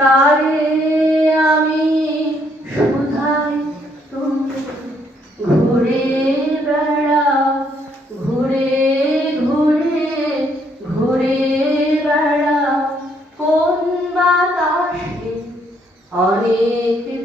তারে আমি শুধাই তুমি ঘুরে বেড়াও, ঘুরে ঘুরে ঘুরে বেড়াও কোন বাতাসে অনেক